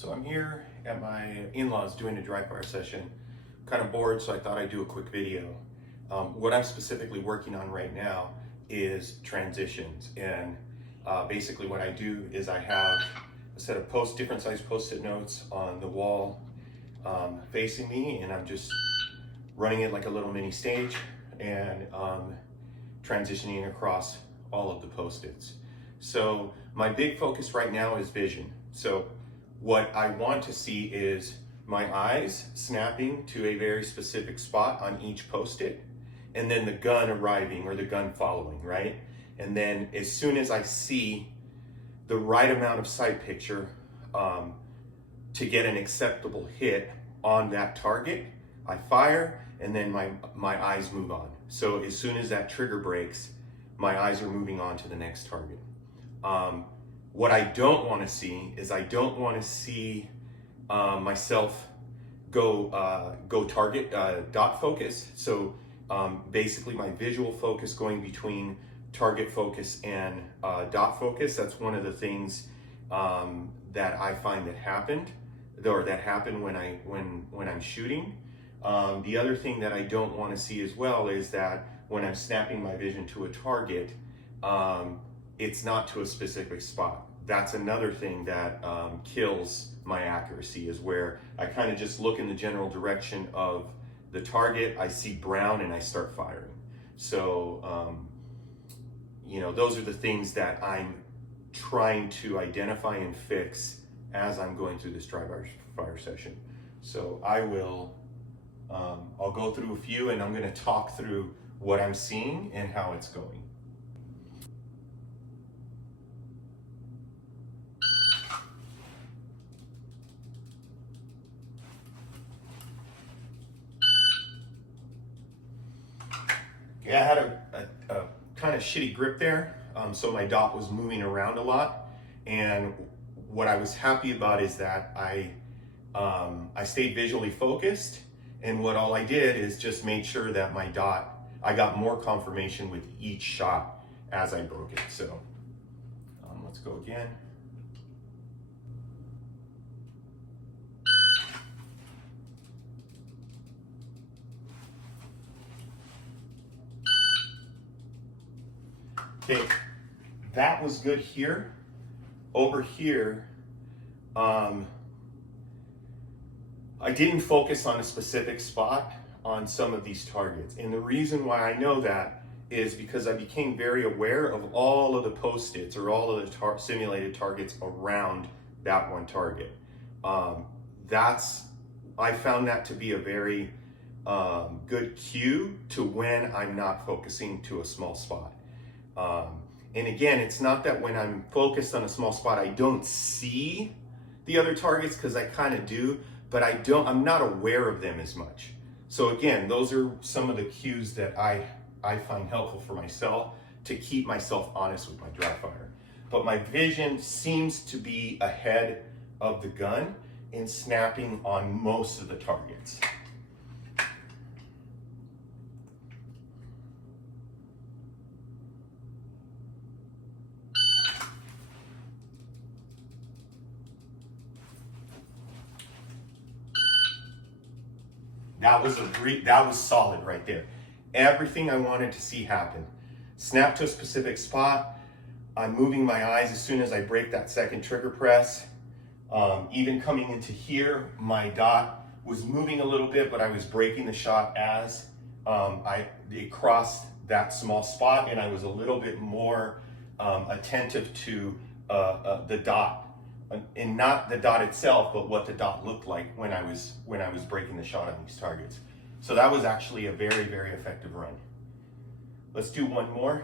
So I'm here at my in-laws doing a dry fire session. Kind of bored, so I thought I'd do a quick video. What I'm specifically working on right now is transitions, and basically what I do is I have a set of different size post-it notes on the wall facing me, and I'm just running it like a little mini stage and transitioning across all of the post-its. So my big focus right now is vision. So what I want to see is my eyes snapping to a very specific spot on each post-it, and then the gun arriving or the gun following, right? And then as soon as I see the right amount of sight picture to get an acceptable hit on that target, I fire, and then my eyes move on. So as soon as that trigger breaks, my eyes are moving on to the next target. What I don't want to see is I don't want to see myself go target dot focus. So basically my visual focus going between target focus and dot focus. That's one of the things that I find that happen when I'm shooting. The other thing that I don't want to see as well is that when I'm snapping my vision to a target, it's not to a specific spot. That's another thing that kills my accuracy, is where I kind of just look in the general direction of the target, I see brown, and I start firing. So, those are the things that I'm trying to identify and fix as I'm going through this dry fire session. So I'll go through a few, and I'm going to talk through what I'm seeing and how it's going. Yeah, I had a kind of shitty grip there, so my dot was moving around a lot. And what I was happy about is that I stayed visually focused, and all I did is just made sure that my dot, I got more confirmation with each shot as I broke it. So let's go again. Okay, that was good here. Over here, I didn't focus on a specific spot on some of these targets. And the reason why I know that is because I became very aware of all of the post-its or all of the simulated targets around that one target. I found that to be a very good cue to when I'm not focusing to a small spot. And again, it's not that when I'm focused on a small spot, I don't see the other targets, because I kind of do, but I'm not aware of them as much. So again, those are some of the cues that I find helpful for myself to keep myself honest with my dry fire. But my vision seems to be ahead of the gun in snapping on most of the targets. That was solid right there. Everything I wanted to see happen. Snap to a specific spot. I'm moving my eyes as soon as I break that second trigger press. Even coming into here, my dot was moving a little bit, but I was breaking the shot as it crossed that small spot, and I was a little bit more attentive to the dot. And not the dot itself, but what the dot looked like when I was breaking the shot on these targets. So that was actually a very, very effective run. Let's do one more.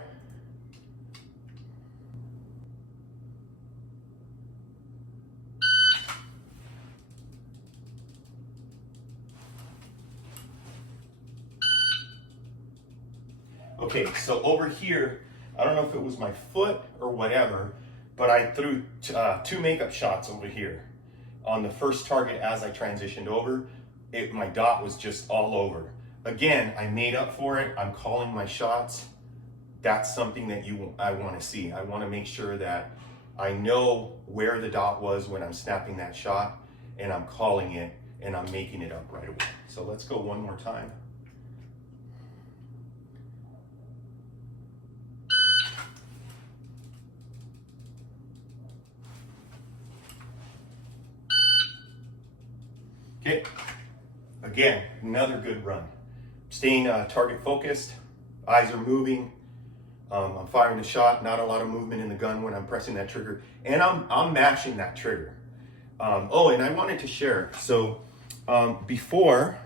Okay, so over here, I don't know if it was my foot or whatever, but I threw two makeup shots over here on the first target as I transitioned over. My dot was just all over. Again, I made up for it. I'm calling my shots. That's something that I want to see. I want to make sure that I know where the dot was when I'm snapping that shot. and I'm calling it and I'm making it up right away. So let's go one more time. Okay, again, another good run. Staying target focused, eyes are moving. I'm firing the shot, not a lot of movement in the gun when I'm pressing that trigger, and I'm mashing that trigger. Oh, and I wanted to share, so before,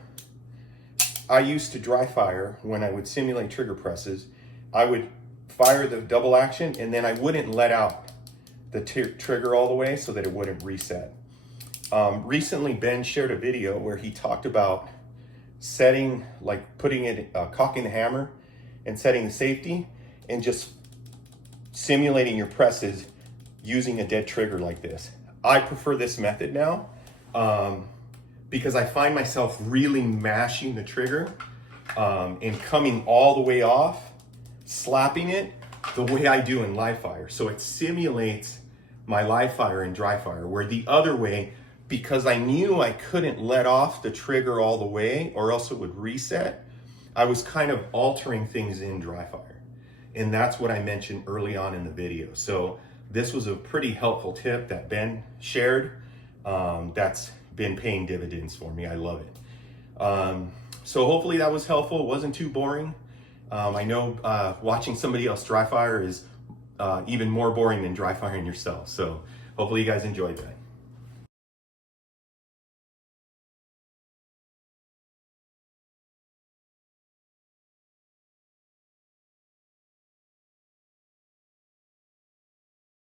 I used to dry fire when I would simulate trigger presses. I would fire the double action and then I wouldn't let out the trigger all the way so that it wouldn't reset. Recently, Ben shared a video where he talked about setting, like putting it, cocking the hammer and setting the safety and just simulating your presses using a dead trigger like this. I prefer this method now because I find myself really mashing the trigger and coming all the way off, slapping it the way I do in live fire. So it simulates my live fire and dry fire, where the other way, because I knew I couldn't let off the trigger all the way or else it would reset, I was kind of altering things in dry fire. And that's what I mentioned early on in the video. So this was a pretty helpful tip that Ben shared. That's been paying dividends for me. I love it. So hopefully that was helpful. It wasn't too boring. I know watching somebody else dry fire is even more boring than dry firing yourself. So hopefully you guys enjoyed that.